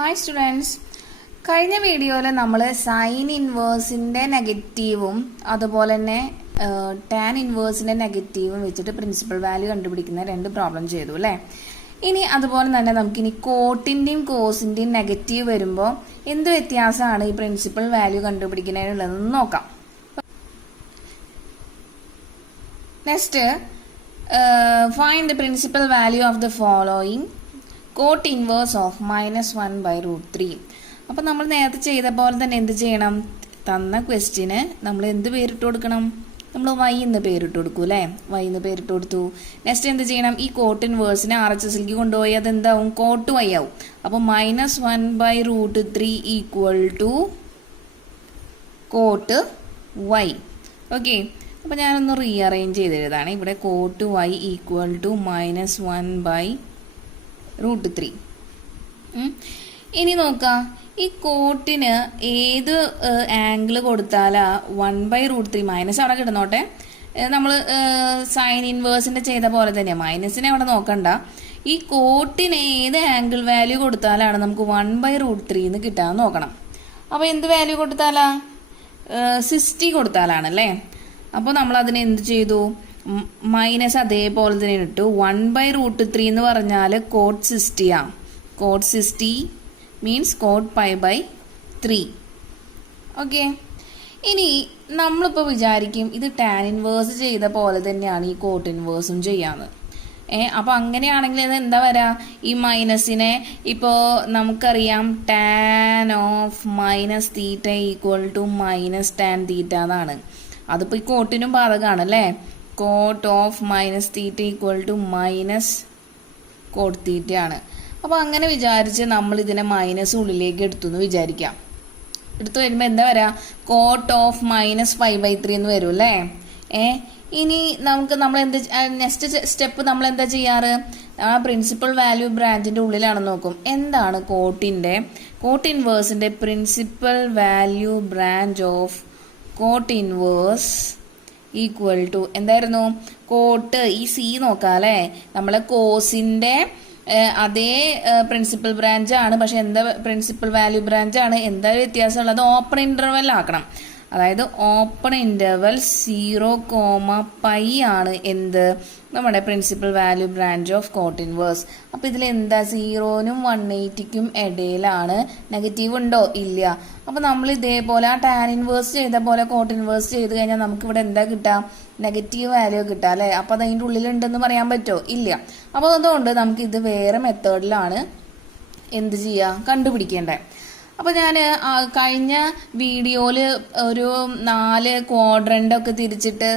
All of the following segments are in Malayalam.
ഹായ് സ്റ്റുഡൻസ്, കഴിഞ്ഞ വീഡിയോയിൽ നമ്മൾ സൈൻ ഇൻവേഴ്സിൻ്റെ നെഗറ്റീവും അതുപോലെ തന്നെ ടാൻ ഇൻവേഴ്സിൻ്റെ നെഗറ്റീവും വെച്ചിട്ട് പ്രിൻസിപ്പൽ വാല്യൂ കണ്ടുപിടിക്കുന്ന രണ്ട് പ്രോബ്ലം ചെയ്തു അല്ലേ. ഇനി അതുപോലെ തന്നെ നമുക്കിനി കോട്ടിൻ്റെയും കോസിൻ്റെയും നെഗറ്റീവ് വരുമ്പോൾ എന്ത് വ്യത്യാസമാണ് ഈ പ്രിൻസിപ്പൽ വാല്യൂ കണ്ടുപിടിക്കുന്നതിനുള്ളതെന്ന് നോക്കാം. Next, find the principal value of the following coat inverse of -1/√3. അപ്പം നമ്മൾ നേരത്തെ ചെയ്ത പോലെ തന്നെ എന്ത് ചെയ്യണം? തന്ന ക്വസ്റ്റ്യന് നമ്മൾ എന്ത് പേരിട്ട് കൊടുക്കണം? നമ്മൾ വൈ എന്ന് പേരിട്ട് കൊടുക്കൂ അല്ലേ. വൈ എന്ന് പേരിട്ട് കൊടുത്തു. നെക്സ്റ്റ് എന്ത് ചെയ്യണം? ഈ കോട്ട് ഇൻവേഴ്സിനെ RHSലേക്ക് കൊണ്ടുപോയി അതെന്താവും? കോട്ട് വൈ ആവും. അപ്പോൾ -1/√3 equal to cot y. Okay, അപ്പോൾ ഞാനൊന്ന് റീഅറേഞ്ച് ചെയ്ത് എഴുതാണ്. ഇവിടെ കോട്ട് വൈ ഈക്വൽ ടു -1/√3. ഇനി നോക്കാം, ഈ കോട്ടിന് ഏത് ആംഗിൾ കൊടുത്താലാ 1/√3 മൈനസ് അവിടെ കിടന്നോട്ടെ. നമ്മൾ സൈൻ ഇൻവേഴ്സിന്റെ ചെയ്ത പോലെ തന്നെ മൈനസിനെ അവിടെ നോക്കണ്ട. ഈ കോട്ടിന് ഏത് ആംഗിൾ വാല്യൂ കൊടുത്താലാണ് നമുക്ക് 1/√3 എന്ന് കിട്ടാന്ന് നോക്കണം. അപ്പോൾ എന്ത് വാല്യൂ കൊടുത്താലാ? 60 കൊടുത്താലാണല്ലേ. അപ്പോൾ നമ്മൾ അതിന് എന്ത് ചെയ്തു? മൈനസ് അതേപോലെ തന്നെ ഇട്ടു. 1/√3 എന്ന് പറഞ്ഞാൽ കോട്ട് 60 ആ. Coat 60 means coat π/3. ഓക്കെ, ഇനി നമ്മളിപ്പോൾ വിചാരിക്കും ഇത് ടാൻ ഇൻവേഴ്സ് ചെയ്ത പോലെ തന്നെയാണ് ഈ കോട്ട് ഇൻവേഴ്സും ചെയ്യാന്ന്. അപ്പോൾ അങ്ങനെയാണെങ്കിൽ ഇത് എന്താ വരാ? ഈ മൈനസിനെ ഇപ്പോൾ നമുക്കറിയാം tan of -θ equal to -tan θ എന്നാണ്. അതിപ്പോൾ ഈ കോട്ടിനും ബാധകമാണ് അല്ലേ. Cot of -θ equal to cot θ ആണ്. അപ്പോൾ അങ്ങനെ വിചാരിച്ച് നമ്മൾ ഇതിനെ മൈനസ് ഉള്ളിലേക്ക് എടുത്തു എന്ന് വിചാരിക്കാം. എടുത്തു വരുമ്പോൾ എന്താ വരാ? കോട്ട് ഓഫ് -π/3 എന്ന് വരും അല്ലേ. ഇനി നമ്മൾ എന്ത് നെക്സ്റ്റ് സ്റ്റെപ്പ് നമ്മൾ എന്താ ചെയ്യാറ്? ആ പ്രിൻസിപ്പൽ വാല്യൂ ബ്രാഞ്ചിന്റെ ഉള്ളിലാണെന്ന് നോക്കും. എന്താണ് കോട്ട് ഇൻവേഴ്സിന്റെ principal value branch of cot inverse equal to എന്തായിരുന്നു? കോട്ട് ഈ സി നോക്കാം അല്ലേ. നമ്മളെ കോസിന്റെ അതേ പ്രിൻസിപ്പൽ ബ്രാഞ്ച് ആണ്, പക്ഷെ എന്താ പ്രിൻസിപ്പൽ വാല്യൂ ബ്രാഞ്ച് ആണ്. എന്താ വ്യത്യാസം ഉള്ളത്? ഓപ്പൺ ഇന്റർവെൽ ആക്കണം. അതായത് ഓപ്പൺ ഇന്റർവെൽ 0,π ആണ് എന്ത്? നമ്മുടെ principal value branch of cot inverse. അപ്പൊ ഇതിൽ എന്താ? 0നും 180ക്കും ഇടയിലാണ്. നെഗറ്റീവ് ഉണ്ടോ? ഇല്ല. അപ്പൊ നമ്മൾ ഇതേപോലെ ആ ടാൻ ഇൻവേഴ്സ് ചെയ്ത പോലെ കോട്ട് ഇൻവേഴ്സ് ചെയ്ത് കഴിഞ്ഞാൽ നമുക്ക് ഇവിടെ എന്താ കിട്ടാം? നെഗറ്റീവ് വാല്യൂ കിട്ടാം അല്ലെ. അപ്പൊ അത് അതിൻ്റെ ഉള്ളിലുണ്ടെന്ന് പറയാൻ പറ്റുമോ? ഇല്ല. അപ്പൊ അതുകൊണ്ട് നമുക്ക് ഇത് വേറെ മെത്തേഡിലാണ് എന്ത് ചെയ്യുക? കണ്ടുപിടിക്കേണ്ടത്. അപ്പോൾ ഞാൻ കഴിഞ്ഞ വീഡിയോയിൽ ഒരു 4 ക്വാഡ്രൻ്റ് ഒക്കെ തിരിച്ചിട്ട്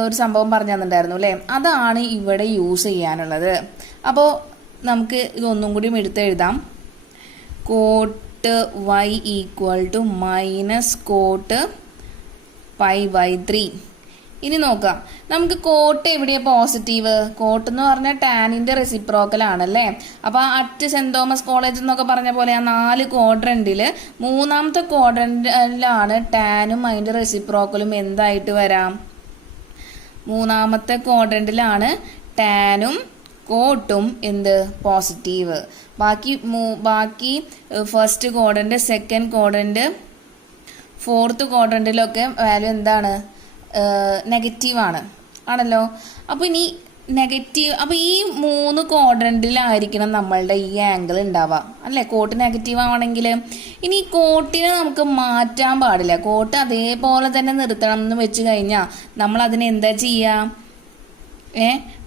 ഒരു സംഭവം പറഞ്ഞു തന്നിട്ടുണ്ടായിരുന്നു അല്ലേ. അതാണ് ഇവിടെ യൂസ് ചെയ്യാനുള്ളത്. അപ്പോൾ നമുക്ക് ഇതൊന്നും കൂടി എടുത്തെഴുതാം. Cot y equal to cot π/3. ഇനി നോക്കാം, നമുക്ക് കോട്ട് എവിടെയാ പോസിറ്റീവ്? കോട്ട് എന്ന് പറഞ്ഞാൽ ടാനിന്റെ റെസിപ്രോക്കൽ ആണല്ലേ. അപ്പൊ അറ്റ് സെന്റ് തോമസ് കോളേജ് എന്നൊക്കെ പറഞ്ഞ പോലെ ആ 4 ക്വാഡ്രന്റില് 3ാമത്തെ ക്വാഡ്രന്റിലാണ് ടാനും അതിന്റെ റെസിപ്രോക്കലും എന്തായിട്ട് വരാം? 3ാമത്തെ ക്വാഡ്രന്റിലാണ് ടാനും കോട്ടും എന്ത്? പോസിറ്റീവ്. ബാക്കി first quadrant, second quadrant, 4th ക്വാഡ്രന്റിലൊക്കെ വാല്യൂ എന്താണ്? നെഗറ്റീവ് ആണല്ലോ. അപ്പൊ ഇനി നെഗറ്റീവ്, അപ്പൊ ഈ 3 ക്വാഡ്രന്റിലായിരിക്കണം നമ്മളുടെ ഈ ആംഗിൾ ഉണ്ടാവുക അല്ലെ. കോട്ട് നെഗറ്റീവ് ആണെങ്കിൽ ഇനി കോട്ടിനെ നമുക്ക് മാറ്റാൻ പാടില്ല. കോട്ട് അതേപോലെ തന്നെ നിർത്തണം എന്ന് വെച്ച് കഴിഞ്ഞാൽ നമ്മൾ അതിന് എന്താ ചെയ്യാ?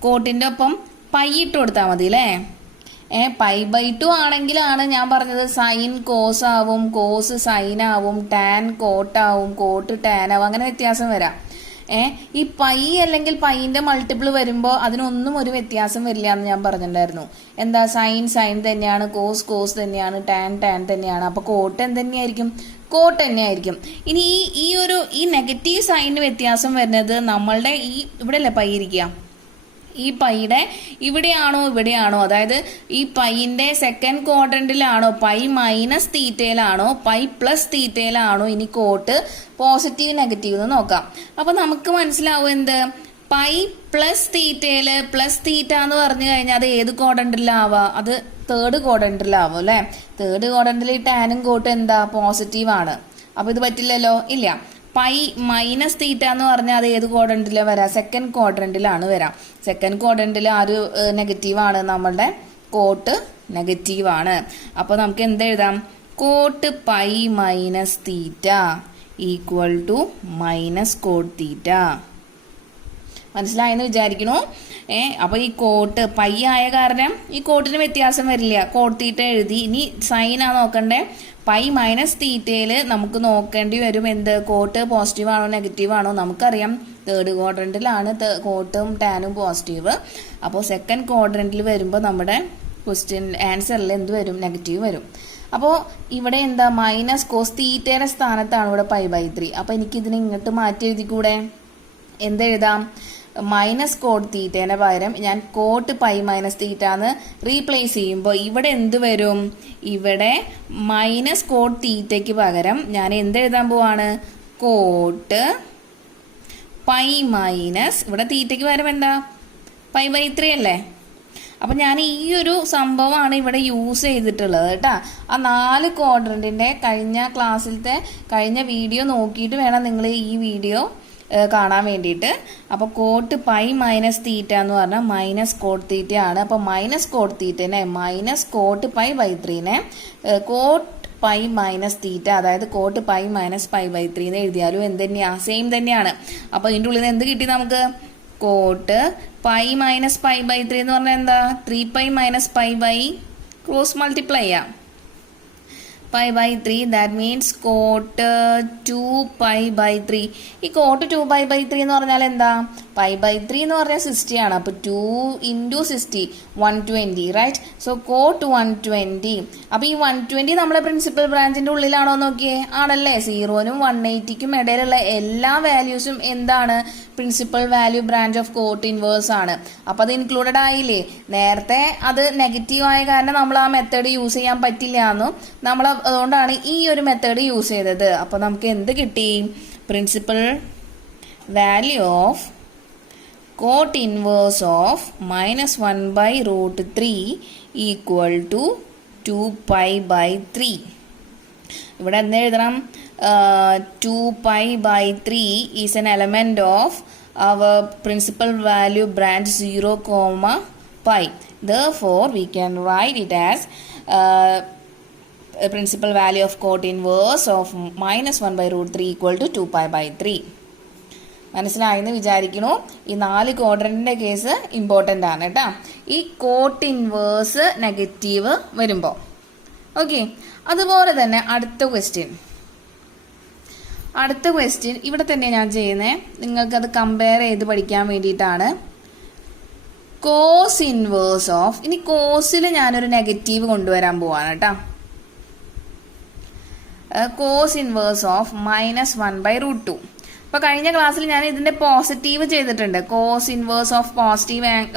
കോട്ടിന്റെ ഒപ്പം π ഇട്ട് കൊടുത്താൽ മതി അല്ലേ. π/2 ആണെങ്കിലാണ് ഞാൻ പറഞ്ഞത് സൈൻ കോസ് ആവും, കോസ് സൈൻ ആവും, ടാൻ കോട്ട് ആവും, കോട്ട് ടാൻ ആവും, അങ്ങനെ വ്യത്യാസം വരാം. ഈ പൈ അല്ലെങ്കിൽ പൈന്റെ മൾട്ടിപ്പിൾ വരുമ്പോൾ അതിനൊന്നും ഒരു വ്യത്യാസം വരില്ല എന്ന് ഞാൻ പറഞ്ഞിട്ടുണ്ടായിരുന്നു. എന്താ? സൈൻ തന്നെയാണ്, കോസ് തന്നെയാണ്, ടാൻ തന്നെയാണ്. അപ്പൊ കോട്ട് എന്തുതന്നെയായിരിക്കും? കോട്ട് തന്നെയായിരിക്കും. ഇനി ഈ നെഗറ്റീവ് സൈനിന് വ്യത്യാസം വരുന്നത് നമ്മളുടെ ഇവിടെ അല്ലേ പൈ ഇരിക്കുക, ഈ പൈയുടെ ഇവിടെയാണോ അതായത് ഈ പൈന്റെ സെക്കൻഡ് ക്വാഡ്രന്റിലാണോ, π -θയിലാണോ, π +θയിലാണോ ഇനി കോട്ട് പോസിറ്റീവ് നെഗറ്റീവ് എന്ന് നോക്കാം. അപ്പൊ നമുക്ക് മനസ്സിലാവും എന്ത്? പൈ പ്ലസ് തീറ്റയില് പ്ലസ് തീറ്റ എന്ന് പറഞ്ഞു കഴിഞ്ഞാൽ അത് ഏത് ക്വാഡ്രന്റിലാവുക? അത് തേർഡ് ക്വാഡ്രന്റിലാവും അല്ലെ. തേർഡ് ക്വാഡ്രന്റിൽ ടാനും കോട്ടും എന്താ പോസിറ്റീവ് ആണ്. അപ്പൊ ഇത് പറ്റില്ലല്ലോ, ഇല്ല. പൈ മൈനസ് തീറ്റ എന്ന് പറഞ്ഞാൽ അത് ഏത് ക്വാഡ്രന്റിലാണ് വരാം? സെക്കൻഡ് ക്വാഡ്രന്റിലാണ് വരാം. സെക്കൻഡ് ക്വാഡ്രന്റിൽ ആര് നെഗറ്റീവ് ആണ്? നമ്മളുടെ കോട്ട് നെഗറ്റീവ് ആണ്. അപ്പൊ നമുക്ക് എന്ത് എഴുതാം? Cot pi minus theta equal to minus cot theta. മനസ്സിലായെന്ന് വിചാരിക്കണു. അപ്പൊ ഈ കോട്ട് പൈ ആയ കാരണം ഈ കോട്ടിന് വ്യത്യാസം വരില്ല. കോട്ട് തീറ്റ എഴുതി. ഇനി സൈനാ നോക്കണ്ടേ. പൈ മൈനസ് തീറ്റയില് നമുക്ക് നോക്കേണ്ടി വരും എന്ത്? കോട്ട് പോസിറ്റീവ് ആണോ നെഗറ്റീവ് ആണോ? നമുക്കറിയാം തേർഡ് ക്വാഡ്രന്റിലാണ് കോട്ടും ടാനും പോസിറ്റീവ്. അപ്പോൾ സെക്കൻഡ് ക്വാഡ്രന്റിൽ വരുമ്പോൾ നമ്മുടെ ക്വസ്റ്റ്യൻ ആൻസറിൽ എന്ത് വരും? നെഗറ്റീവ് വരും. അപ്പോൾ ഇവിടെ എന്താ? മൈനസ് കോസ് തീറ്റയുടെ സ്ഥാനത്താണ് ഇവിടെ π/3. അപ്പൊ എനിക്കിതിനെ ഇങ്ങോട്ട് മാറ്റി എഴുതിക്കൂടെ? എന്തെഴുതാം? മൈനസ് കോട്ട് തീറ്റേനെ പകരം ഞാൻ കോട്ട് പൈ മൈനസ് തീറ്റ എന്ന് റീപ്ലേസ് ചെയ്യുമ്പോൾ ഇവിടെ എന്ത് വരും? ഇവിടെ മൈനസ് കോട്ട് തീറ്റയ്ക്ക് പകരം ഞാൻ എന്തെഴുതാൻ പോവാണ്? കോട്ട് പൈ മൈനസ്, ഇവിടെ തീറ്റയ്ക്ക് പകരം എന്താ? π/3 അല്ലേ. അപ്പൊ ഞാൻ ഈ ഒരു സംഭവമാണ് ഇവിടെ യൂസ് ചെയ്തിട്ടുള്ളത് കേട്ടാ. ആ 4 ക്വാഡ്രന്റിന്റെ കഴിഞ്ഞ വീഡിയോ നോക്കിയിട്ട് വേണം നിങ്ങൾ ഈ വീഡിയോ കാണാൻ വേണ്ടിയിട്ട്. അപ്പൊ കോട്ട് പൈ മൈനസ് തീറ്റ എന്ന് പറഞ്ഞാൽ മൈനസ് കോട്ട് തീറ്റ ആണ്. അപ്പൊ മൈനസ് കോട്ട് തീറ്റനെ മൈനസ് കോട്ട് π/3നെ കോട്ട് പൈ മൈനസ് തീറ്റ, അതായത് കോട്ട് പൈ മൈനസ് π/3 എന്ന് എഴുതിയാലും എന്ത് തന്നെയാ? സെയിം തന്നെയാണ്. അപ്പൊ ഇതിന്റെ ഉള്ളിൽ നിന്ന് എന്ത് കിട്ടി നമുക്ക്? കോട്ട് പൈ മൈനസ് π/3 എന്ന് പറഞ്ഞാൽ എന്താ? 3π മൈനസ് π/ ക്രോസ് മൾട്ടിപ്ലൈ ചെയ്യാം. π/3, that means കോട്ട് 2π/3. ഈ കോട്ട് 2π/3 എന്ന് പറഞ്ഞാൽ എന്താ? π/3 എന്ന് പറഞ്ഞാൽ 60 ആണ്. അപ്പൊ 2 into 60 120, റൈറ്റ്? So coat 120. അപ്പൊ ഈ 120 നമ്മുടെ പ്രിൻസിപ്പൽ ബ്രാഞ്ചിന്റെ ഉള്ളിലാണോ നോക്കിയേ? ആണല്ലേ. 0നും 180ക്കും ഇടയിലുള്ള എല്ലാ വാല്യൂസും എന്താണ്? Principal value branch of cot inverse ആണ്. അപ്പൊ അത് ഇൻക്ലൂഡഡ് ആയില്ലേ? നേരത്തെ അത് നെഗറ്റീവ് ആയ കാരണം നമ്മൾ ആ മെത്തേഡ് യൂസ് ചെയ്യാൻ പറ്റില്ല എന്നും നമ്മൾ അതുകൊണ്ടാണ് ഈ ഒരു മെത്തേഡ് യൂസ് ചെയ്തത്. അപ്പൊ നമുക്ക് എന്ത് കിട്ടി? Principal value of cot inverse of -1/√3 equal to 2π/3. ഇവിടെ എന്ത് എഴുതണം? 2π/3 is an element of our principal value branch 0, π. Therefore, we can write it as principal value of coat inverse of -1/√3 equal to 2π/3. മനസ്സിലായെന്ന് വിചാരിക്കുന്നു. ഈ 4 ക്വാഡ്രന്റിന്റെ കേസ് ഇമ്പോർട്ടന്റ് ആണ് കേട്ടാ. ഈ കോട്ട് ഇൻവേഴ്സ് നെഗറ്റീവ് വരുമ്പോൾ. ഓക്കെ, അതുപോലെ തന്നെ അടുത്ത ക്വസ്റ്റ്യൻ ഇവിടെ തന്നെ ഞാൻ ചെയ്യുന്നത് നിങ്ങൾക്കത് കമ്പയർ ചെയ്ത് പഠിക്കാൻ വേണ്ടിയിട്ടാണ്. കോസ് ഇൻവേഴ്സ് ഓഫ്, ഇനി കോസിൽ ഞാനൊരു നെഗറ്റീവ് കൊണ്ടുവരാൻ പോവാണ് കേട്ടാ. Cos inverse of -1/√2. അപ്പൊ കഴിഞ്ഞ ക്ലാസ്സിൽ ഞാൻ ഇതിന്റെ പോസിറ്റീവ് ചെയ്തിട്ടുണ്ട്. Cos inverse of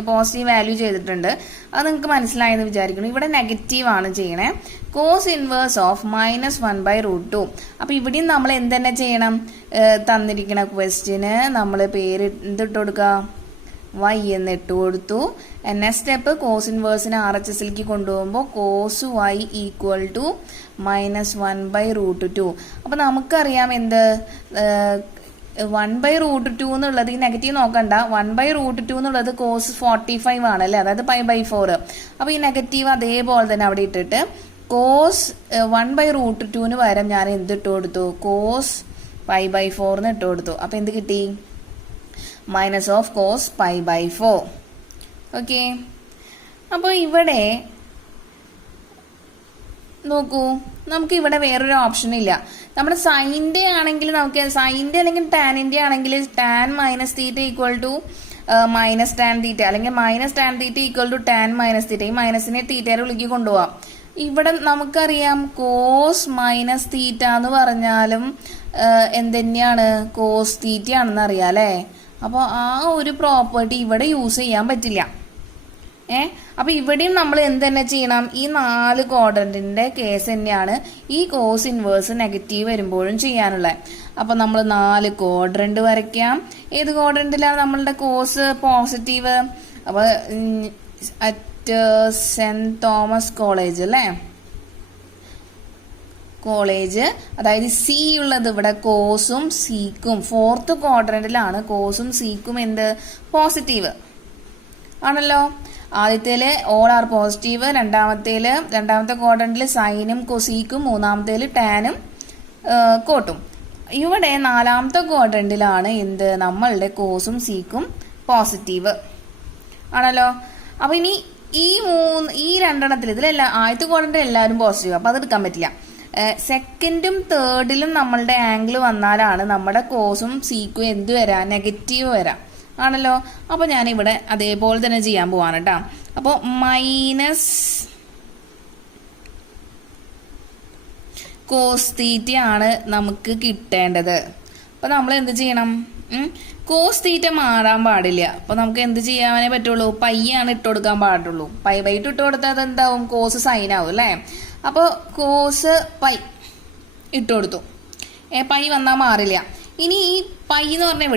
positive value ചെയ്തിട്ടുണ്ട്. അത് നിങ്ങൾക്ക് മനസ്സിലായെന്ന് വിചാരിക്കുന്നു. ഇവിടെ നെഗറ്റീവ് ആണ് ചെയ്യണേ. Cos inverse of -1/√2. അപ്പൊ ഇവിടെയും നമ്മൾ എന്തെന്നെ ചെയ്യണം? തന്നിരിക്കുന്ന ക്വസ്റ്റ്യന് നമ്മൾ പേര് എന്തിട്ട് കൊടുക്കുക? y എന്ന് ഇട്ട് കൊടുത്തു. നെക്സ്റ്റ് സ്റ്റെപ്പ് കോസ് ഇൻവേഴ്സിനെ RHSലേക്ക് കൊണ്ടുപോകുമ്പോൾ കോസ് y ഈക്വൽ ടു -1/√2. അപ്പൊ നമുക്കറിയാം എന്ത്? 1/√2 എന്നുള്ളത്, ഈ നെഗറ്റീവ് നോക്കണ്ട, 1/√2 എന്നുള്ളത് കോസ് 45 ആണല്ലേ, അതായത് π/4. അപ്പൊ ഈ നെഗറ്റീവ് അതേപോലെ തന്നെ അവിടെ ഇട്ടിട്ട് കോസ് 1/√2ന് പകരം ഞാൻ എന്തിട്ട് കൊടുത്തു? കോസ് π/4 എന്ന് ഇട്ട് കൊടുത്തു. അപ്പൊ എന്ത് കിട്ടി? Minus of cos π/4. ഓക്കെ, അപ്പോൾ ഇവിടെ നോക്കൂ, നമുക്ക് ഇവിടെ വേറൊരു ഓപ്ഷൻ ഇല്ല. നമ്മുടെ സൈൻ്റെ ആണെങ്കിൽ നമുക്ക് സൈൻ്റെ അല്ലെങ്കിൽ ടാനിൻ്റെ ആണെങ്കിൽ tan minus theta equal to minus tan theta, അല്ലെങ്കിൽ minus tan theta equal to tan minus theta. ഈ മൈനസിനെ തീറ്റയുടെ ഉള്ളിലേക്ക് കൊണ്ടുപോവാം. ഇവിടെ നമുക്കറിയാം കോസ് മൈനസ് തീറ്റ എന്ന് പറഞ്ഞാലും എന്തെന്നെയാണ്? കോസ് തീറ്റ ആണെന്ന് അറിയാം അല്ലേ. അപ്പോൾ ആ ഒരു പ്രോപ്പർട്ടി ഇവിടെ യൂസ് ചെയ്യാൻ പറ്റില്ല. അപ്പോൾ ഇവിടെയും നമ്മൾ എന്ത് തന്നെ ചെയ്യണം, ഈ 4 ക്വാഡ്രന്റിന്റെ കേസ് തന്നെയാണ് ഈ കോസ് ഇൻവേഴ്സ് നെഗറ്റീവ് വരുമ്പോഴും ചെയ്യാനുള്ളത്. അപ്പോൾ നമ്മൾ 4 ക്വാഡ്രന്റ് വരയ്ക്കാം. ഏത് ക്വാഡ്രന്റിലാണ് നമ്മളുടെ കോസ് പോസിറ്റീവ്? അപ്പോൾ അറ്റ് സെന്റ് തോമസ് കോളേജ് അല്ലേ, കോളേജ്, അതായത് സി ഉള്ളത് ഇവിടെ കോസും സീക്കും 4th ക്വാഡ്രന്റിലാണ് കോസും സീക്കും എന്ത് പോസിറ്റീവ് ആണല്ലോ. ആദ്യത്തേല് ഓൾ ആർ പോസിറ്റീവ്, രണ്ടാമത്തെ ക്വാഡ്രന്റിൽ സൈനും കൊസീക്കും, മൂന്നാമത്തേല് ടാനും കോട്ടും. ഇവിടെ 4ാമത്തെ ക്വാഡ്രന്റിലാണ് എന്ത് നമ്മളുടെ കോസും സീക്കും പോസിറ്റീവ് ആണല്ലോ. അപ്പൊ ഇനി ഈ 2 ഇതിലെല്ലാം ആദ്യത്തെ ക്വാഡ്രന്റിൽ എല്ലാവരും പോസിറ്റീവ്, അപ്പൊ അത് എടുക്കാൻ പറ്റില്ല. സെക്കൻഡും തേർഡിലും നമ്മളുടെ ആംഗിൾ വന്നാലാണ് നമ്മുടെ കോസും സീക്കും എന്ത് വരാം, നെഗറ്റീവ് വരാം ആണല്ലോ. അപ്പൊ ഞാൻ ഇവിടെ അതേപോലെ തന്നെ ചെയ്യാൻ പോവാണ് കേട്ടോ. അപ്പോൾ മൈനസ് കോസ് തീറ്റ ആണ് നമുക്ക് കിട്ടേണ്ടത്. അപ്പൊ നമ്മൾ എന്ത് ചെയ്യണം, കോസ് തീറ്റ മാറാൻ പാടില്ല. അപ്പൊ നമുക്ക് എന്ത് ചെയ്യാനേ പറ്റുള്ളൂ, പൈയാണ് ഇട്ട് കൊടുക്കാൻ പാടുള്ളൂ. പൈ ബൈ 2 ഇട്ട് കൊടുത്താൽ അത് എന്താവും, കോസ് സൈൻ ആവും അല്ലേ. അപ്പോൾ കോസ് പൈ ഇട്ട് കൊടുത്തു, പൈ വന്നാൽ മാറില്ല. ഇനി ഈ പൈ എന്ന് പറഞ്ഞാൽ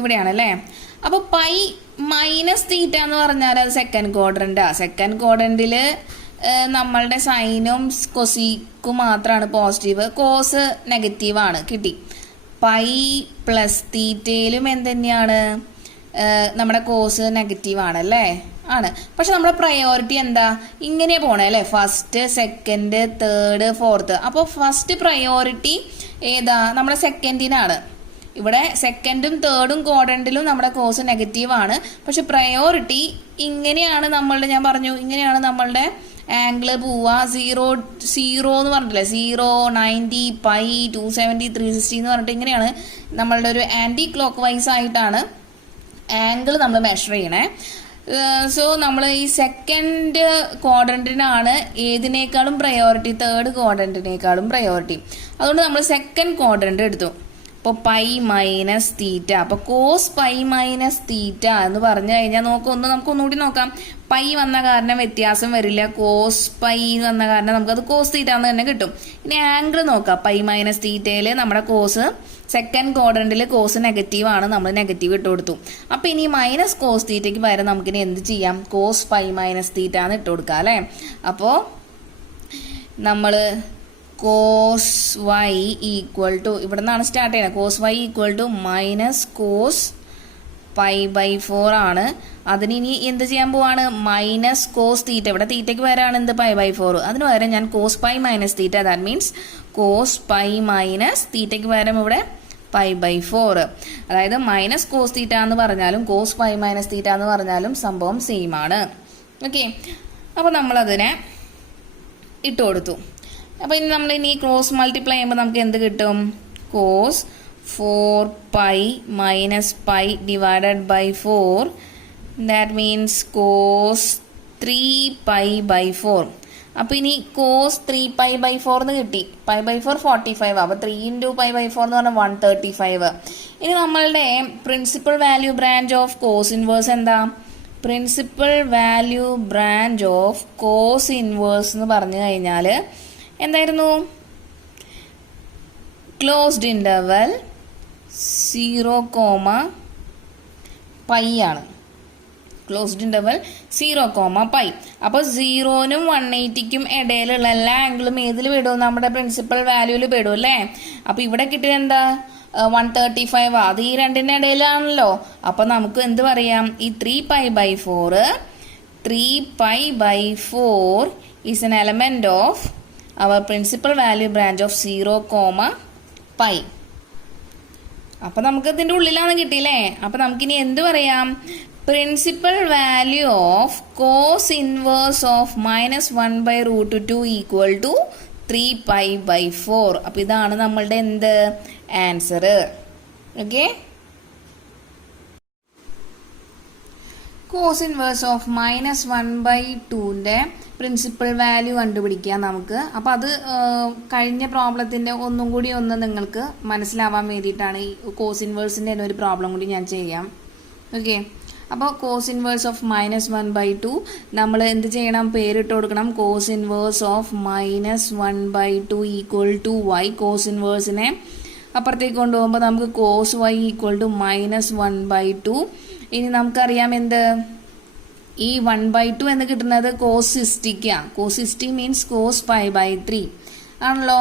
ഇവിടെയാണ് അല്ലേ. അപ്പൊ പൈ മൈനസ് തീറ്റ എന്ന് പറഞ്ഞാൽ അത് സെക്കൻഡ് ക്വാഡ്രന്റാ. സെക്കൻഡ് ക്വാഡ്രന്റില് നമ്മളുടെ സൈനും കൊസീക്കും മാത്രമാണ് പോസിറ്റീവ്, കോസ് നെഗറ്റീവ് ആണ് കിട്ടി. പൈ പ്ലസ് തീറ്റയിലും എന്തുതന്നെയാണ്, നമ്മുടെ കോസ് നെഗറ്റീവ് ആണല്ലേ, ആണ്. പക്ഷെ നമ്മുടെ പ്രയോറിറ്റി എന്താ, ഇങ്ങനെ പോണേ അല്ലേ, ഫസ്റ്റ് സെക്കൻഡ് തേർഡ് ഫോർത്ത്. അപ്പോൾ ഫസ്റ്റ് പ്രയോറിറ്റി ഏതാ, നമ്മുടെ സെക്കൻഡിനാണ്. ഇവിടെ സെക്കൻഡും തേർഡും ക്വാഡ്രന്റിലും നമ്മുടെ കോസ് നെഗറ്റീവ് ആണ്. പക്ഷെ പ്രയോറിറ്റി ഇങ്ങനെയാണ് നമ്മളുടെ, ഞാൻ പറഞ്ഞു ഇങ്ങനെയാണ് നമ്മളുടെ ആംഗിള് പോവുക. 0 എന്ന് പറഞ്ഞിട്ടില്ലേ, 0, 90, പൈ, 270, 360 എന്ന് പറഞ്ഞിട്ട് ഇങ്ങനെയാണ് നമ്മളുടെ ഒരു ആന്റി ക്ലോക്ക് വൈസ് ആയിട്ടാണ് ആംഗിൾ നമ്മൾ മെഷർ ചെയ്യണേ. സോ നമ്മൾ ഈ സെക്കൻഡ് ക്വാഡ്രന്റിനാണ് ഏതിനേക്കാളും പ്രയോറിറ്റി, തേർഡ് ക്വാഡ്രന്റിനേക്കാളും പ്രയോറിറ്റി. അതുകൊണ്ട് നമ്മൾ സെക്കൻഡ് ക്വാഡ്രന്റ് എടുത്തു. അപ്പോൾ പൈ മൈനസ് തീറ്റ, അപ്പോൾ കോസ് പൈ മൈനസ് തീറ്റ എന്ന് പറഞ്ഞു കഴിഞ്ഞാൽ നമുക്കൊന്നുകൂടി നോക്കാം. പൈ വന്ന കാരണം വ്യത്യാസം വരില്ല, കോസ് പൈ വന്ന കാരണം നമുക്കത് കോസ് തീറ്റ എന്ന് തന്നെ കിട്ടും. ഇനി ആംഗിൾ നോക്കാം. പൈ മൈനസ് തീറ്റയിൽ നമ്മുടെ കോസ് സെക്കൻഡ് ക്വാഡ്രന്റിൽ കോസ് നെഗറ്റീവ് ആണ്, നമ്മൾ നെഗറ്റീവ് ഇട്ട് കൊടുത്തു. അപ്പൊ ഇനി മൈനസ് കോസ് തീറ്റയ്ക്ക് പകരം നമുക്കിനി എന്ത് ചെയ്യാം, കോസ് പൈ മൈനസ് തീറ്റ എന്ന് ഇട്ട് കൊടുക്കാം അല്ലേ. അപ്പോൾ നമ്മൾ കോസ് വൈ ഈക്വൽ ടു, ഇവിടെ നിന്നാണ് സ്റ്റാർട്ട് ചെയ്യുന്നത്, cos y equal to minus cos pi by 4 ആണ്. അതിന് ഇനി എന്ത് ചെയ്യാൻ പോവാണ്, മൈനസ് കോസ് തീറ്റ, ഇവിടെ തീറ്റയ്ക്ക് പകരമാണ് എന്ത് പൈ ബൈ 4, അതിന് പകരം ഞാൻ cos pi minus theta, that means cos pi minus തീറ്റയ്ക്ക് പകരം ഇവിടെ പൈ ബൈ 4. അതായത് മൈനസ് കോസ് തീറ്റ എന്ന് പറഞ്ഞാലും കോസ് പൈ മൈനസ് തീറ്റ എന്ന് പറഞ്ഞാലും സംഭവം സെയിം ആണ്. ഓക്കെ, അപ്പോൾ നമ്മളതിനെ ഇട്ട് കൊടുത്തു. അപ്പോൾ ഇനി നമ്മൾ ഇനി ക്രോസ് മൾട്ടിപ്ലൈ ചെയ്യുമ്പോൾ നമുക്ക് എന്ത് കിട്ടും, cos 4 pi minus pi divided by 4, that means cos 3 pi by 4. അപ്പോൾ ഇനി കോസ് 3 പൈ ബൈ 4 എന്ന് കിട്ടി. പൈ ബൈ 4 45, അപ്പോൾ 3 ഇൻറ്റു പൈ ബൈ 4 എന്ന് പറഞ്ഞാൽ 135. ഇനി നമ്മളുടെ principal value branch of cos inverse എന്താ, principal value branch of cos inverse എന്ന് പറഞ്ഞു കഴിഞ്ഞാൽ എന്തായിരുന്നു, ക്ലോസ്ഡ് ഇൻ്റർവൽ 0, പൈ ആണ്. Closed interval 0, pi. അപ്പോൾ 0നും 180ക്കും ഇടയിലുള്ള എല്ലാ ആംഗിളും ഏതിൽ പെടും, നമ്മുടെ പ്രിൻസിപ്പൽ വാല്യൂവിൽ പെടും അല്ലേ. അപ്പോൾ ഇവിടെ കിട്ടിയത് എന്താ, 135. അത് ഈ രണ്ടിൻ്റെ ഇടയിലാണല്ലോ. അപ്പോൾ നമുക്ക് എന്ത് പറയാം, ഈ 3 pi by 4 is an element of our principal value branch of 0, pi. അപ്പൊ നമുക്ക് ഇതിന്റെ ഉള്ളിലാണ് കിട്ടിയില്ലേ. അപ്പൊ നമുക്കിനി എന്ത് പറയാം, principal value of cos inverse of -1/√2 equal to 3 pi by 4. അപ്പൊ ഇതാണ് നമ്മളുടെ എന്ത് answer. Okay, cos inverse of -1/2ന്റെ പ്രിൻസിപ്പൽ വാല്യൂ കണ്ടുപിടിക്കാം നമുക്ക്. അപ്പോൾ അത് കഴിഞ്ഞ പ്രോബ്ലത്തിന്റെ ഒന്നും കൂടി ഒന്ന് നിങ്ങൾക്ക് മനസ്സിലാവാൻ വേണ്ടിയിട്ടാണ് ഈ കോസ് ഇൻവേഴ്സിന്റെ ഒരു പ്രോബ്ലം കൂടി ഞാൻ ചെയ്യാം. ഓക്കെ, അപ്പോൾ കോസ് ഇൻവേഴ്സ് ഓഫ് -1/2 നമ്മൾ എന്ത് ചെയ്യണം? പേരിട്ട് കൊടുക്കണം. Cos inverse of -1/2 equal to y. Cos ഇൻവേഴ്സിനെ അപ്പുറത്തേക്ക് കൊണ്ടുപോകുമ്പോൾ നമുക്ക് കോസ് y ഈക്വൽ ടു -1/2. ഇനി നമുക്കറിയാം എന്ത്, ഈ 1/2 എന്ന് കിട്ടുന്നത് കോസ് 60 കോസ് 60 മീൻസ് കോസ് π/3 ആണല്ലോ.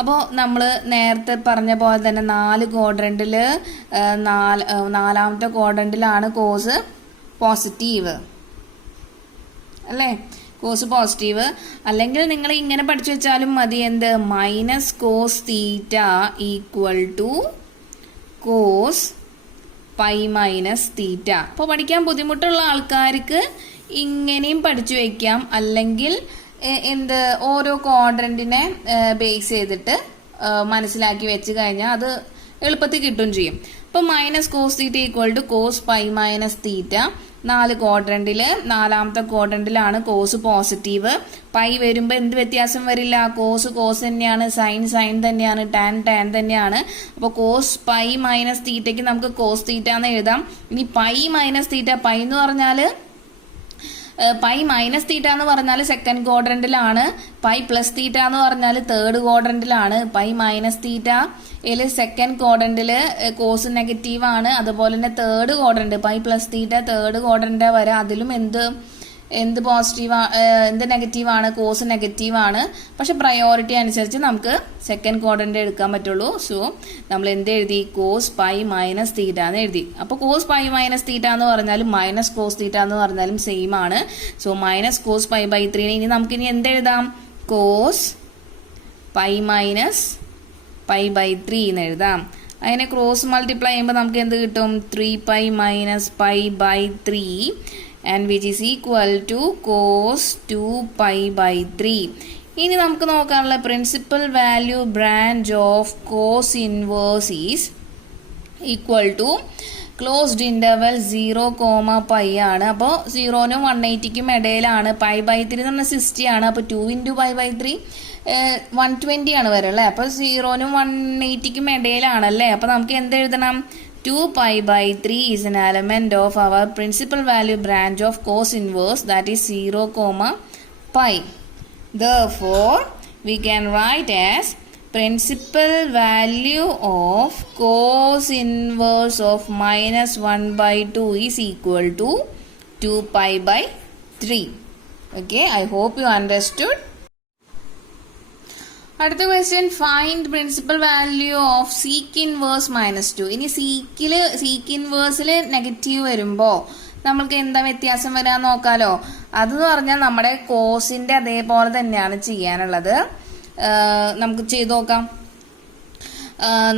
അപ്പോൾ നമ്മൾ നേരത്തെ പറഞ്ഞ പോലെ തന്നെ 4 ക്വാഡ്രന്റിൽ നാലാമത്തെ ക്വാഡ്രന്റിലാണ് കോസ് പോസിറ്റീവ് അല്ലേ? Cos positive. അല്ലെങ്കിൽ നിങ്ങൾ ഇങ്ങനെ പഠിച്ചു വെച്ചാലും മതി. എന്ത്? Minus cos theta equal to cos π-θ. അപ്പോൾ പഠിക്കാൻ ബുദ്ധിമുട്ടുള്ള ആൾക്കാർക്ക് ഇങ്ങനെയും പഠിച്ചു വയ്ക്കാം. അല്ലെങ്കിൽ എന്ത്, ഓരോ ക്വാഡ്രന്റിനെ ബേസ് ചെയ്തിട്ട് മനസ്സിലാക്കി വെച്ച് കഴിഞ്ഞാൽ അത് എളുപ്പത്തിൽ കിട്ടുകയും ചെയ്യും. അപ്പോൾ minus cos theta equal to cos π-θ. 4 ക്വാഡ്രന്റിൽ നാലാമത്തെ ക്വാഡ്രന്റിലാണ് കോസ് പോസിറ്റീവ്. പൈ വരുമ്പോൾ എന്ത് വ്യത്യാസം വരില്ല? കോസ് കോസ് തന്നെയാണ്, സൈൻ സൈൻ തന്നെയാണ്, ടാൻ ടാൻ തന്നെയാണ്. അപ്പോൾ കോസ് π-θയ്ക്ക് നമുക്ക് കോസ് തീറ്റ എന്ന് എഴുതാം. ഇനി π-θ, പൈ എന്ന് പറഞ്ഞാൽ π-θ എന്ന് പറഞ്ഞാൽ സെക്കൻഡ് ക്വാഡ്രന്റിലാണ്. π+θ എന്ന് പറഞ്ഞാൽ തേർഡ് ക്വാഡ്രന്റിലാണ്. π-θ സെക്കൻഡ് ക്വാഡ്രന്റിൽ കോസ് നെഗറ്റീവ് ആണ്. അതുപോലെ തന്നെ തേർഡ് ക്വാഡ്രന്റ് π+θ തേർഡ് ക്വാഡ്രന്റ് വരെ അതിലും എന്ത് പോസിറ്റീവ്, എന്ത് നെഗറ്റീവ് ആണ്? കോസ് നെഗറ്റീവ് ആണ്. പക്ഷെ പ്രയോറിറ്റി അനുസരിച്ച് നമുക്ക് സെക്കൻഡ് ക്വാഡ്രന്റ് എടുക്കാൻ പറ്റുള്ളൂ. സോ നമ്മൾ എന്ത് എഴുതി? കോസ് π-θ എന്ന് എഴുതി. അപ്പോൾ കോസ് π-θ എന്ന് പറഞ്ഞാലും മൈനസ് കോസ് തീറ്റ എന്ന് പറഞ്ഞാലും സെയിം ആണ്. സോ മൈനസ് കോസ് π/3 ഇനി നമുക്കിനി എന്തെഴുതാം? കോസ് π-π/3 എന്ന് എഴുതാം. അതിനെ ക്രോസ് മൾട്ടിപ്ലൈ ചെയ്യുമ്പോൾ നമുക്ക് എന്ത് കിട്ടും? 3π - π/3 and which is equal to cos 2π/3. ഇനി നമുക്ക് നോക്കാനുള്ള principal value branch of cos inverse is equal to closed interval 0, ആണ്. അപ്പോൾ 0നും 180ക്കും ഇടയിലാണ്. π/3 എന്ന് പറഞ്ഞാൽ 60 ആണ്. അപ്പോൾ 2 × π/3 120 ആണ് വരെ അല്ലേ? അപ്പോൾ 0നും 180ക്കും ഇടയിലാണല്ലേ? അപ്പോൾ നമുക്ക് എന്ത് എഴുതണം? 2π/3 is an element of our principal value branch of cos inverse, that is 0, π. Therefore, we can write as principal value of cos inverse of -1/2 is equal to 2π/3. Okay, I hope you understood. അടുത്ത question, find principal value of sec inverse -2. ഇനി സീക്ക് ഇൻവേഴ്സിൽ നെഗറ്റീവ് വരുമ്പോൾ നമ്മൾക്ക് എന്താ വ്യത്യാസം വരാൻ നോക്കാലോ. അതെന്ന് പറഞ്ഞാൽ നമ്മുടെ കോസിന്റെ അതേപോലെ തന്നെയാണ് ചെയ്യാനുള്ളത്. നമുക്ക് ചെയ്ത് നോക്കാം.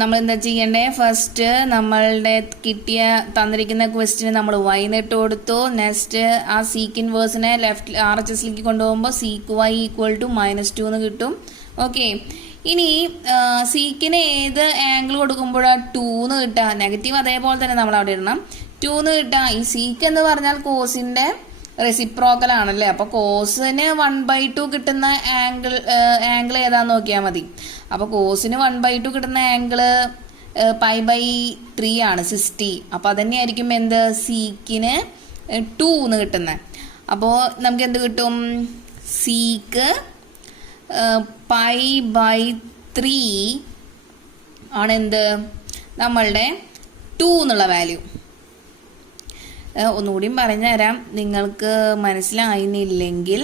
നമ്മൾ എന്താ ചെയ്യണ്ടേ? ഫസ്റ്റ് നമ്മളുടെ തന്നിരിക്കുന്ന ക്വസ്റ്റിന് നമ്മൾ y ഇട്ട് കൊടുത്തു. നെക്സ്റ്റ് ആ സീക്ക് ഇൻവേഴ്സിനെ ലെഫ്റ്റ് RHSലേക്ക് കൊണ്ടുപോകുമ്പോൾ സീക്ക് y ഈക്വൽ ടു -2 എന്ന് കിട്ടും. ഓക്കെ, ഇനി സീക്കിന് ഏത് ആംഗിൾ കൊടുക്കുമ്പോഴാണ് 2 എന്ന് കിട്ടുക? നെഗറ്റീവ് അതേപോലെ തന്നെ നമ്മൾ അവിടെ ഇടണം. 2 എന്ന് കിട്ടുക. ഈ സീക്ക് എന്ന് പറഞ്ഞാൽ കോസിന്റെ റെസിപ്രോക്കൽ ആണല്ലേ? അപ്പൊ കോസിന് 1/2 കിട്ടുന്ന ആംഗിൾ ഏതാന്ന് നോക്കിയാൽ മതി. അപ്പൊ കോസിന് 1/2 കിട്ടുന്ന ആംഗിള് π/3 ആണ്, 60. അപ്പൊ അതന്നെയായിരിക്കും എന്ത്? സീക്കിന് 2 എന്ന് കിട്ടുന്നത്. അപ്പോൾ നമുക്ക് എന്ത് കിട്ടും? സീക്ക് π/3 ആണ് എന്ത്? നമ്മളുടെ 2 എന്നുള്ള വാല്യൂ. ഒന്നുകൂടിയും പറഞ്ഞു തരാം, നിങ്ങൾക്ക് മനസ്സിലായില്ലെങ്കിൽ.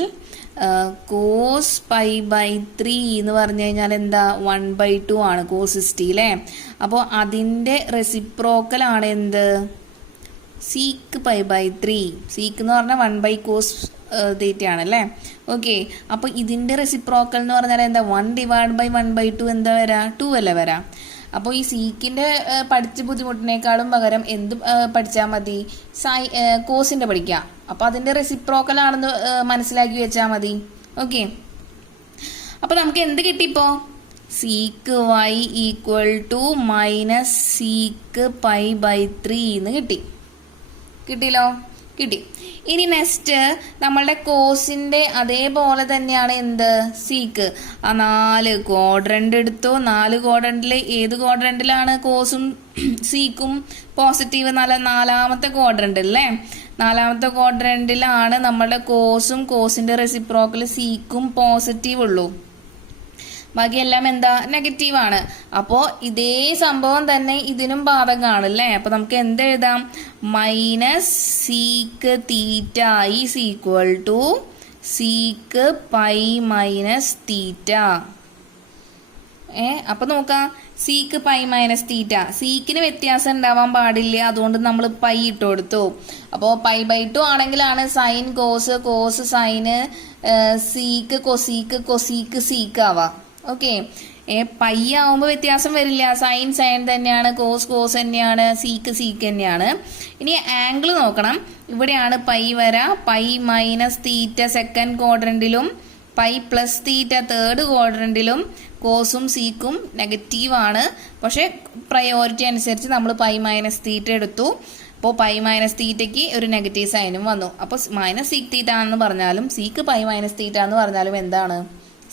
കോസ് π/3 എന്ന് പറഞ്ഞു കഴിഞ്ഞാൽ എന്താ? 1/2 ആണ് കോസ് 60 അല്ലേ? അപ്പോൾ അതിൻ്റെ റെസിപ്രോക്കൽ ആണ് എന്ത്? സീക്ക് π/3. സീക്ക് എന്ന് പറഞ്ഞാൽ 1/cos θ ആണല്ലേ? ഓക്കെ, അപ്പോൾ ഇതിൻ്റെ റെസിപ്രോക്കൽ എന്ന് പറഞ്ഞാൽ എന്താ? 1/1/2 എന്താ വരാ? 2 അല്ലേ വരാ? അപ്പോൾ ഈ സീക്കിൻ്റെ പഠിച്ച ബുദ്ധിമുട്ടിനേക്കാളും പകരം എന്ത് പഠിച്ചാൽ മതി? കോസിൻ്റെ പഠിക്കുക. അപ്പോൾ അതിൻ്റെ റെസിപ്രോക്കൽ ആണെന്ന് മനസ്സിലാക്കി വെച്ചാൽ മതി. ഓക്കെ, അപ്പോൾ നമുക്ക് എന്ത് കിട്ടിയിപ്പോൾ? Sec y equal to minus sec π/3 എന്ന് കിട്ടിയല്ലോ. കിട്ടി. ഇനി നെക്സ്റ്റ് നമ്മളുടെ കോസിന്റെ അതേപോലെ തന്നെയാണ് എന്ത് സീക്ക്. ആ 4 ക്വാഡ്രന്റ് എടുത്തു. 4 ക്വാഡ്രന്റിൽ ഏത് ക്വാഡ്രന്റിലാണ് കോസും സീക്കും പോസിറ്റീവ്? നാലാമത്തെ ക്വാഡ്രന്റ് അല്ലേ? 4ാമത്തെ ക്വാഡ്രന്റിലാണ് നമ്മളുടെ കോസും കോസിന്റെ റെസിപ്രോക്കൽ സീക്കും പോസിറ്റീവ് ഉള്ളൂ. ബാക്കിയെല്ലാം എന്താ? നെഗറ്റീവാണ്. അപ്പോൾ ഇതേ സംഭവം തന്നെ ഇതിനും ബാധകമാണ് അല്ലേ? അപ്പൊ നമുക്ക് എന്തെഴുതാം? Minus sec theta is equal to sec pi minus theta. അപ്പൊ നോക്കാം, സീക്ക് പൈ മൈനസ് തീറ്റ. സീക്കിന് വ്യത്യാസം ഉണ്ടാവാൻ പാടില്ല, അതുകൊണ്ട് നമ്മൾ പൈ ഇട്ട് കൊടുത്തു. അപ്പോൾ π/2 ആണെങ്കിലാണ് sine cos, cos sine, sec cosec, cosec sec ആവാം. ഓക്കെ, പൈ ആവുമ്പോൾ വ്യത്യാസം വരില്ല. സൈൻ സൈൻ തന്നെയാണ്, കോസ് കോസ് തന്നെയാണ്, സീക്ക് സീക്ക് തന്നെയാണ്. ഇനി ആംഗിൾ നോക്കണം. ഇവിടെയാണ് പൈ വരാ. പൈ മൈനസ് തീറ്റ സെക്കൻഡ് ക്വാഡ്രന്റിലും പൈ പ്ലസ് തീറ്റ തേർഡ് ക്വാഡ്രന്റിലും കോസും സീക്കും നെഗറ്റീവാണ്. പക്ഷെ പ്രയോറിറ്റി അനുസരിച്ച് നമ്മൾ പൈ മൈനസ് തീറ്റ എടുത്തു. അപ്പോൾ പൈ മൈനസ് തീറ്റയ്ക്ക് ഒരു നെഗറ്റീവ് സൈനും വന്നു. അപ്പോൾ മൈനസ് സീക്ക് തീറ്റ എന്ന് പറഞ്ഞാലും സീക്ക് പൈ മൈനസ് തീറ്റ എന്ന് പറഞ്ഞാലും എന്താണ്?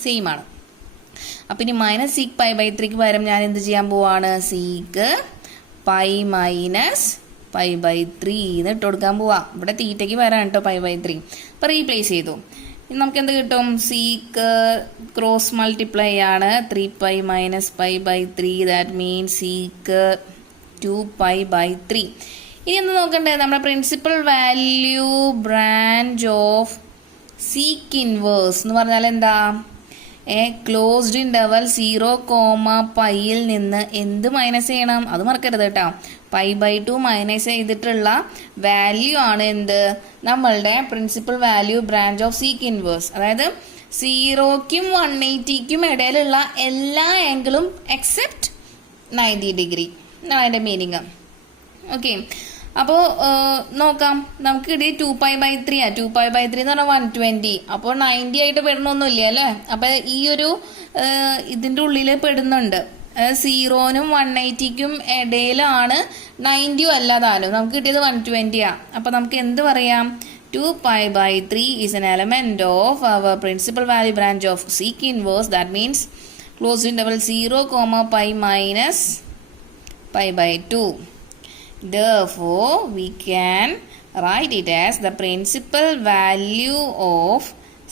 സെയിം ആണ്. അപ്പം ഇനി മൈനസ് സീക്ക് π/3ക്ക് പകരം ഞാൻ എന്ത് ചെയ്യാൻ പോവാണ്? സീക്ക് പൈ മൈനസ് π/3 എന്ന് ഇട്ട് കൊടുക്കാൻ പോവാ. ഇവിടെ തീറ്റയ്ക്ക് പകരം കേട്ടോ π/3. അപ്പം റീപ്ലേസ് ചെയ്തു. ഇനി നമുക്ക് എന്ത് കിട്ടും? സീക്ക് ക്രോസ് മൾട്ടിപ്ലൈ ആണ് 3π മൈനസ് π/3. That means seek 2π/3. ഇനി എന്ത് നോക്കണ്ടേ? നമ്മുടെ principal value branch of sec inverse എന്ന് പറഞ്ഞാൽ എന്താ? ക്ലോസ്ഡ് ഇന്റർവൽ 0,πയിൽ നിന്ന് എന്ത് മൈനസ് ചെയ്യണം? അത് മറക്കരുത് കേട്ടോ. π/2 മൈനസ് ചെയ്തിട്ടുള്ള വാല്യൂ ആണ് എന്ത്? നമ്മളുടെ principal value branch of sec inverse. അതായത് 0ക്കും 180ക്കും ഇടയിലുള്ള എല്ലാ ആംഗിളും എക്സെപ്റ്റ് 90 ഡിഗ്രി എന്നാണ് അതിന്റെ മീനിങ്. ഓക്കെ, അപ്പോൾ നോക്കാം. നമുക്ക് ഇടയിൽ 2π/3 2π/3 എന്ന് പറഞ്ഞാൽ 120. അപ്പോൾ 90 ആയിട്ട് പെടണമൊന്നുമില്ല അല്ലേ? അപ്പൊ ഈ ഒരു ഇതിന്റെ ഉള്ളിൽ പെടുന്നുണ്ട്. 0നും 180ക്കും ഇടയിലാണ്, 90 അല്ലാതാനും. നമുക്ക് കിട്ടിയത് 120. അപ്പൊ നമുക്ക് എന്ത് പറയാം? 2π/3 is an element of our principal value branch of sec inverse. That means closed interval 0,π minus π/2. Therefore, we can write it as the principal value of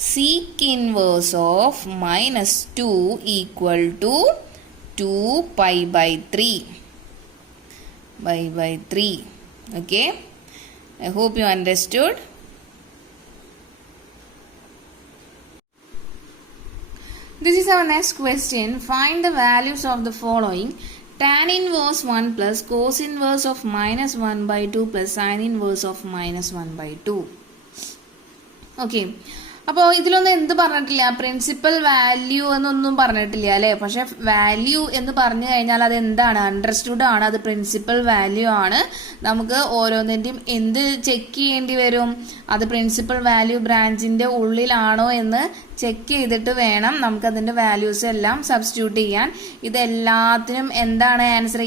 sec inverse of minus 2 equal to 2π/3. π/3. Okay, I hope you understood. This is our next question. Find the values of the following: tan inverse 1 plus cos inverse of minus 1/2 plus sin inverse of minus 1/2. Okay, അപ്പോൾ ഇതിലൊന്നും എന്ത് പറഞ്ഞിട്ടില്ല? പ്രിൻസിപ്പൽ വാല്യൂ എന്നൊന്നും പറഞ്ഞിട്ടില്ല അല്ലേ? പക്ഷെ വാല്യൂ എന്ന് പറഞ്ഞു കഴിഞ്ഞാൽ അത് എന്താണ്? അണ്ടർസ്റ്റുഡ് ആണ്. അത് പ്രിൻസിപ്പൽ വാല്യൂ ആണ്. നമുക്ക് ഓരോന്നിൻ്റെയും എന്ത് ചെക്ക് ചെയ്യേണ്ടി വരും? അത് പ്രിൻസിപ്പൽ വാല്യൂ ബ്രാഞ്ചിന്റെ ഉള്ളിലാണോ എന്ന് ചെക്ക് ചെയ്തിട്ട് വേണം നമുക്കതിന്റെ വാല്യൂസ് എല്ലാം സബ്സ്റ്റിറ്റ്യൂട്ട് ചെയ്യാൻ. ഇതെല്ലാത്തിനും എന്താണ് ആൻസർ?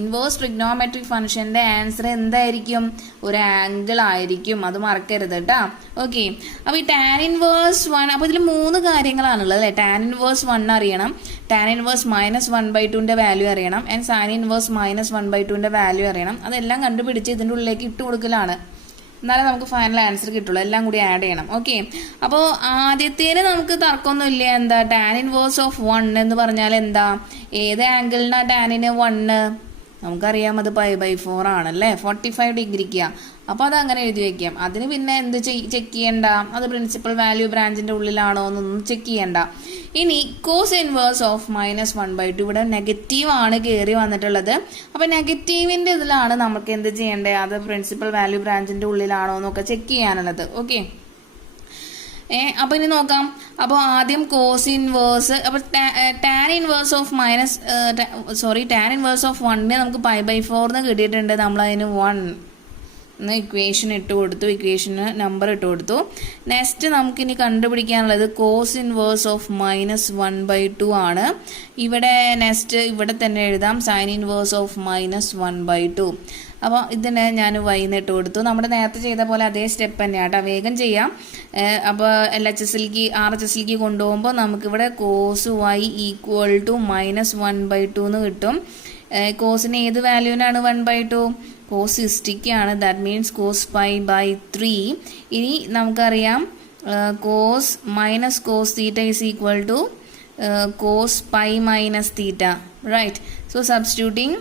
ഇൻവേഴ്സ് ട്രിഗ്നോമെട്രിക് ഫംഗ്ഷന്റെ ആൻസർ എന്തായിരിക്കും? ഒരു ആംഗിൾ ആയിരിക്കും. അത് മറക്കരുത് കേട്ടോ. ഓക്കെ, അപ്പൊ ഈ ടാൻ ഇൻവേഴ്സ് 1, അപ്പൊ ഇതിൽ 3 കാര്യങ്ങളാണുള്ളത് അല്ലെ? ടാൻ ഇൻവേഴ്സ് 1 അറിയണം, ടാൻ ഇൻവേഴ്സ് മൈനസ് 1/2ന്റെ വാല്യൂ അറിയണം, ആൻഡ് സൈൻ ഇൻവേഴ്സ് മൈനസ് 1/2ന്റെ വാല്യൂ അറിയണം. അതെല്ലാം കണ്ടുപിടിച്ച് ഇതിന്റെ ഉള്ളിലേക്ക് ഇട്ട് കൊടുക്കലാണ്. എന്നാലേ നമുക്ക് ഫൈനൽ ആൻസർ കിട്ടുള്ളൂ. എല്ലാം കൂടി ആഡ് ചെയ്യണം. ഓക്കെ, അപ്പോൾ ആദ്യത്തേന് നമുക്ക് തർക്കമൊന്നുമില്ല. എന്താ ടാൻ ഇൻവേഴ്സ് ഓഫ് 1 എന്ന് പറഞ്ഞാൽ എന്താ? ഏത് ആംഗിളിനാ ടാനിന് 1? നമുക്കറിയാം അത് π/4 ആണല്ലേ, 45 ഡിഗ്രിക്കാ. അപ്പൊ അത് അങ്ങനെ എഴുതി വെക്കാം. അതിന് പിന്നെ എന്ത് ചെക്ക് ചെയ്യണ്ട? അത് പ്രിൻസിപ്പൽ വാല്യൂ ബ്രാഞ്ചിന്റെ ഉള്ളിലാണോ എന്നൊന്നും ചെക്ക് ചെയ്യണ്ട. ഇനി കോസ് ഇൻവേഴ്സ് ഓഫ് മൈനസ് 1/2 ഇവിടെ നെഗറ്റീവ് ആണ് കയറി വന്നിട്ടുള്ളത്. അപ്പൊ നെഗറ്റീവിന്റെ ഇതിലാണ് നമുക്ക് എന്ത് ചെയ്യേണ്ടത്? അത് പ്രിൻസിപ്പൽ വാല്യൂ ബ്രാഞ്ചിന്റെ ഉള്ളിലാണോ എന്നൊക്കെ ചെക്ക് ചെയ്യാനുള്ളത്. ഓക്കെ, അപ്പൊ ഇനി നോക്കാം. അപ്പോൾ ആദ്യം കോസ് ഇൻവേഴ്സ്, അപ്പൊ tan inverse of tan inverse of 1 നമുക്ക് π/4 കിട്ടിയിട്ടുണ്ട്. നമ്മൾ അതിന് 1 ഇക്വേഷൻ ഇട്ട് കൊടുത്തു, ഇക്വേഷന് നമ്പർ ഇട്ട് കൊടുത്തു. നെക്സ്റ്റ് നമുക്കിനി കണ്ടുപിടിക്കാനുള്ളത് കോസ് ഇൻവേഴ്സ് ഓഫ് മൈനസ് 1/2 ആണ്. ഇവിടെ നെക്സ്റ്റ് ഇവിടെ തന്നെ എഴുതാം സൈൻ ഇൻവേഴ്സ് ഓഫ് മൈനസ് 1/2. അപ്പോൾ ഇതിനെ ഞാൻ വൈന്നിട്ട് കൊടുത്തു. നമ്മുടെ നേരത്തെ ചെയ്ത പോലെ അതേ സ്റ്റെപ്പ് തന്നെയാണ് കേട്ടോ, വേഗം ചെയ്യാം. അപ്പോൾ LHSലേക്ക് RHSലേക്ക് കൊണ്ടുപോകുമ്പോൾ നമുക്കിവിടെ കോസ് വൈ ഈക്വൽ ടു -1/2 എന്ന് കിട്ടും. കോസിന് ഏത് വാല്യൂവിനാണ് 1/2? കോസ് 60 ആണ്. That means cos π/3. ഇനി നമുക്കറിയാം cos minus cos theta is equal to cos π minus theta, right? So substituting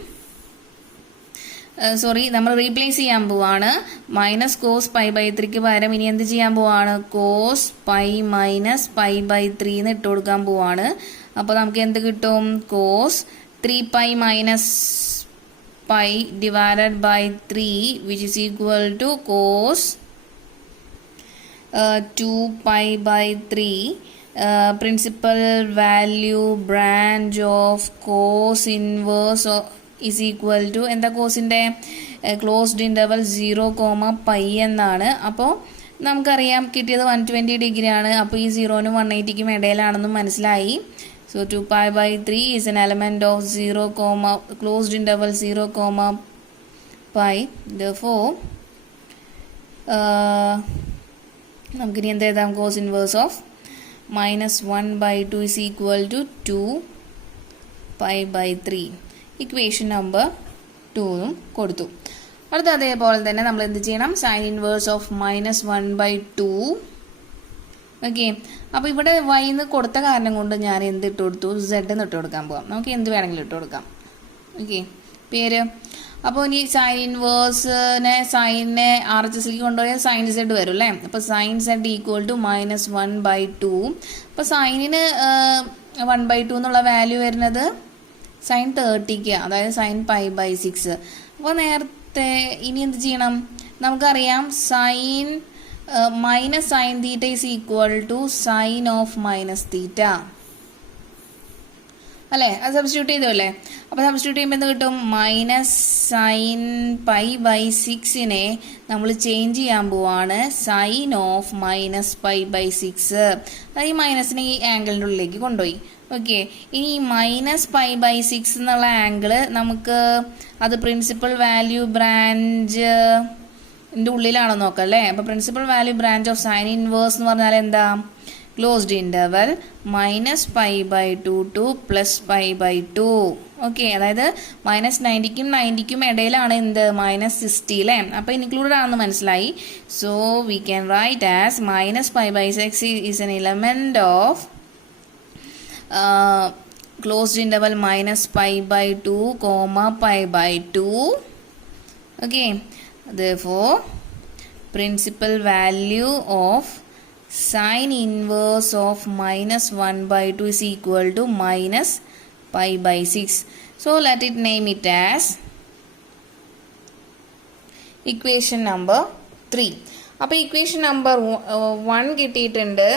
നമ്മൾ റീപ്ലേസ് ചെയ്യാൻ പോവാണ്. മൈനസ് കോസ് π/3ക്ക് പകരം ഇനി എന്ത് ചെയ്യാൻ പോവാണ്? കോസ് π മൈനസ് π/3 എന്ന് ഇട്ട് കൊടുക്കാൻ പോവാണ്. അപ്പോൾ നമുക്ക് എന്ത് കിട്ടും? Cos 3π minus π divided by 3 which is equal to cos 2π/3. Principal value branch of cos inverse is equal to എന്താ? കോസിൻ്റെ ക്ലോസ്ഡ് ഇൻ്റർവൽ 0,π എന്നാണ്. അപ്പോൾ നമുക്കറിയാം കിട്ടിയത് 120 ഡിഗ്രി ആണ്. അപ്പോൾ ഈ 0നും 180ക്കും ഇടയിലാണെന്നും മനസ്സിലായി. So 2π/3 is an element of 0, closed interval 0,π. Therefore, നമുക്കിനി എന്ത് എഴുതാം? Cos inverse of -1/2 is equal to 2π/3. Equation number 2 കൊടുത്തു. അടുത്ത അതേപോലെ തന്നെ നമ്മൾ എന്ത് ചെയ്യണം? Sign inverse of -1/2. ഓക്കെ, അപ്പോൾ ഇവിടെ വൈന്ന് കൊടുത്ത കാരണം കൊണ്ട് ഞാൻ എന്ത് ഇട്ട് കൊടുത്തു? സെഡ് എന്ന് ഇട്ട് കൊടുക്കാൻ പോകാം. നമുക്ക് എന്ത് വേണമെങ്കിലും ഇട്ട് കൊടുക്കാം. ഓക്കെ, പേര്. അപ്പോൾ ഇനി സൈൻ ഇൻവേഴ്സിനെ RHSലേക്ക് കൊണ്ടുപോയാൽ സൈൻ സെഡ് വരും അല്ലേ? അപ്പോൾ സൈൻ സെഡ് ഈക്വൽ ടു -1/2. അപ്പോൾ സൈനിന് 1/2 എന്നുള്ള വാല്യൂ വരുന്നത് സൈൻ 30ക്ക്, അതായത് സൈൻ π/6. അപ്പോൾ നേരത്തെ ഇനി എന്ത് ചെയ്യണം? നമുക്കറിയാം sine minus sine theta is equal to sine of minus theta അല്ലേ? അത് സബ്സ്റ്റിറ്റ്യൂട്ട് ചെയ്തു അല്ലേ? അപ്പോൾ സബ്സ്റ്റിറ്റ്യൂട്ട് ചെയ്യുമ്പോൾ എന്ത് കിട്ടും? മൈനസ് സൈൻ π/6നെ നമ്മൾ ചേഞ്ച് ചെയ്യാൻ പോവാണ് സൈൻ ഓഫ് -π/6. അത് ഈ മൈനസിനെ ഈ ആംഗിളിൻ്റെ ഉള്ളിലേക്ക് കൊണ്ടുപോയി. ഓക്കെ, ഇനി -π/6 എന്നുള്ള ആംഗിള് നമുക്ക് അത് പ്രിൻസിപ്പൽ വാല്യൂ ബ്രാഞ്ച് ഉള്ളിലാണോ നോക്കാം അല്ലേ? അപ്പോൾ principal value branch of sine inverse എന്ന് പറഞ്ഞാൽ എന്താ? Closed interval -π/2 to +π/2. ഓക്കെ, അതായത് -90ക്കും 90ക്കും ഇടയിലാണ് എന്ത്? -60 അല്ലേ? അപ്പോൾ ഇൻക്ലൂഡഡ് ആണെന്ന് മനസ്സിലായി. So we can write as -π/6 is an element of closed interval -π/2, π/2. Okay, therefore principal value of sine inverse of -1/2 is equal to -π/6. So let it name it as equation number 3. അപ്പോൾ equation number 1 കിട്ടിയിട്ടുണ്ട്.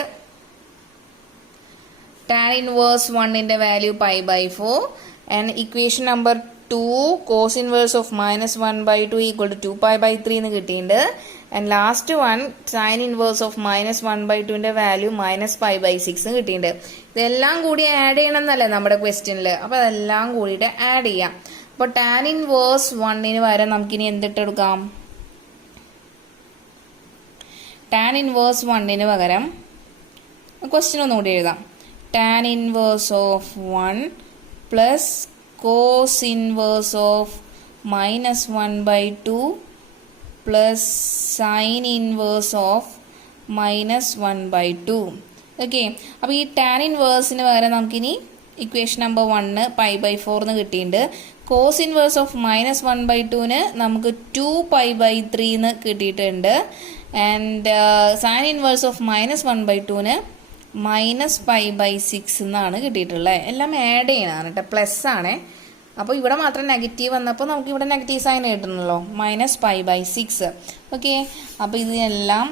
tan inverse 1ന്റെ value π/4 and equation number 2 cos inverse of -1/2 equal to 2π/3 എന്ന് കിട്ടിയിട്ടുണ്ട്. And last one sine inverse of -1/2ന്റെ വാല്യൂ -π/6 എന്ന് കിട്ടിയിട്ടുണ്ട്. ഇതെല്ലാം കൂടി ആഡ് ചെയ്യണം എന്നല്ലേ നമ്മുടെ ക്വസ്റ്റ്യനിൽ. അപ്പോൾ അതെല്ലാം കൂടിയിട്ട് ആഡ് ചെയ്യാം. അപ്പോൾ ടാൻ ഇൻവേഴ്സ് 1ന് പകരം നമുക്കിനി എന്തിട്ടെടുക്കാം? ടാൻ ഇൻവേഴ്സ് 1ന് പകരം ക്വസ്റ്റ്യൻ ഒന്നുകൂടി എഴുതാം. Tan inverse of 1 plus cos inverse of -1/2 plus sin inverse of -1/2. Okay, അപ്പോൾ ഈ ടാൻ ഇൻവേഴ്സിന് പകരം നമുക്കിനി ഇക്വേഷൻ നമ്പർ 1 π/4 എന്ന് കിട്ടിയിട്ടുണ്ട്. കോസ് ഇൻവേഴ്സ് ഓഫ് -1/2ന് നമുക്ക് 2π/3 എന്ന് കിട്ടിയിട്ടുണ്ട്. ആൻഡ് സൈൻ ഇൻവേഴ്സ് ഓഫ് -1/2ന് -π/6 എന്നാണ് കിട്ടിയിട്ടുള്ളത്. എല്ലാം ആഡ് ചെയ്യണതാണ് കേട്ടോ, പ്ലസ് ആണ്. അപ്പോൾ ഇവിടെ മാത്രം നെഗറ്റീവ് വന്നപ്പോൾ നമുക്ക് ഇവിടെ നെഗറ്റീവ് സൈൻ കിട്ടണമല്ലോ, -π/6. ഓക്കെ, അപ്പോൾ ഇതെല്ലാം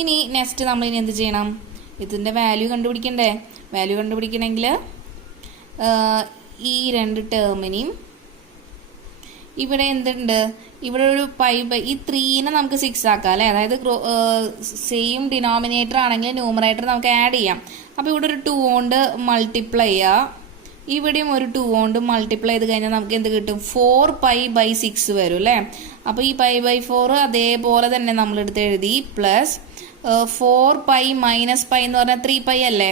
ഇനി നെക്സ്റ്റ് നമ്മൾ ഇനി എന്ത് ചെയ്യണം? ഇതിൻ്റെ വാല്യൂ കണ്ടുപിടിക്കണ്ടേ? വാല്യൂ കണ്ടുപിടിക്കണമെങ്കിൽ ഈ രണ്ട് ടേമിനെയും ഇവിടെ എന്തുണ്ട്? ഇവിടെ ഒരു ഈ 3നെ നമുക്ക് 6 ആക്കാം അല്ലേ? അതായത് സെയിം ഡിനോമിനേറ്റർ ആണെങ്കിൽ ന്യൂമറേറ്റർ നമുക്ക് ആഡ് ചെയ്യാം. അപ്പോൾ ഇവിടെ ഒരു 2 കൊണ്ട് മൾട്ടിപ്ലൈ ചെയ്യുക. ഇവിടെയും ഒരു 2 കൊണ്ട് മൾട്ടിപ്ലൈ ചെയ്ത് കഴിഞ്ഞാൽ നമുക്ക് എന്ത് കിട്ടും? 4π/6 വരും അല്ലേ? അപ്പോൾ ഈ π/4 അതേപോലെ തന്നെ നമ്മളെടുത്ത് എഴുതി. പ്ലസ് 4π - π എന്ന് പറഞ്ഞാൽ 3π അല്ലേ?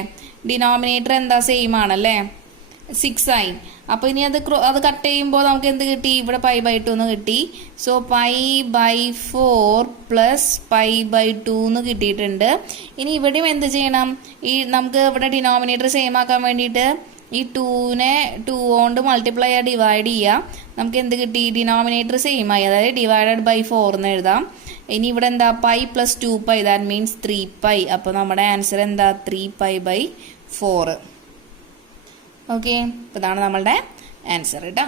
ഡിനോമിനേറ്റർ എന്താ? സെയിം ആണല്ലേ? 6 ആയി. അപ്പോൾ ഇനി അത് കട്ട് ചെയ്യുമ്പോൾ നമുക്ക് എന്ത് കിട്ടി? ഇവിടെ π/2 എന്ന് കിട്ടി. സോ π/4 പ്ലസ് π/2 എന്ന് കിട്ടിയിട്ടുണ്ട്. ഇനി ഇവിടെയും എന്ത് ചെയ്യണം? നമുക്ക് ഇവിടെ ഡിനോമിനേറ്റർ സെയിം ആക്കാൻ വേണ്ടിയിട്ട് ഈ 2നെ 2 കൊണ്ട് മൾട്ടിപ്ലൈ ചെയ്യുക, ഡിവൈഡ് ചെയ്യുക. നമുക്ക് എന്ത് കിട്ടി? ഡിനോമിനേറ്റർ സെയിം ആയി, അതായത് /4 എന്ന് എഴുതാം. ഇനി ഇവിടെ എന്താ? π + 2π, ദാറ്റ് മീൻസ് 3π. അപ്പോൾ നമ്മുടെ ആൻസർ എന്താ? 3π/4. ഓക്കെ, അപ്പോൾ ഇതാണ് നമ്മളുടെ ആൻസർ കേട്ടോ.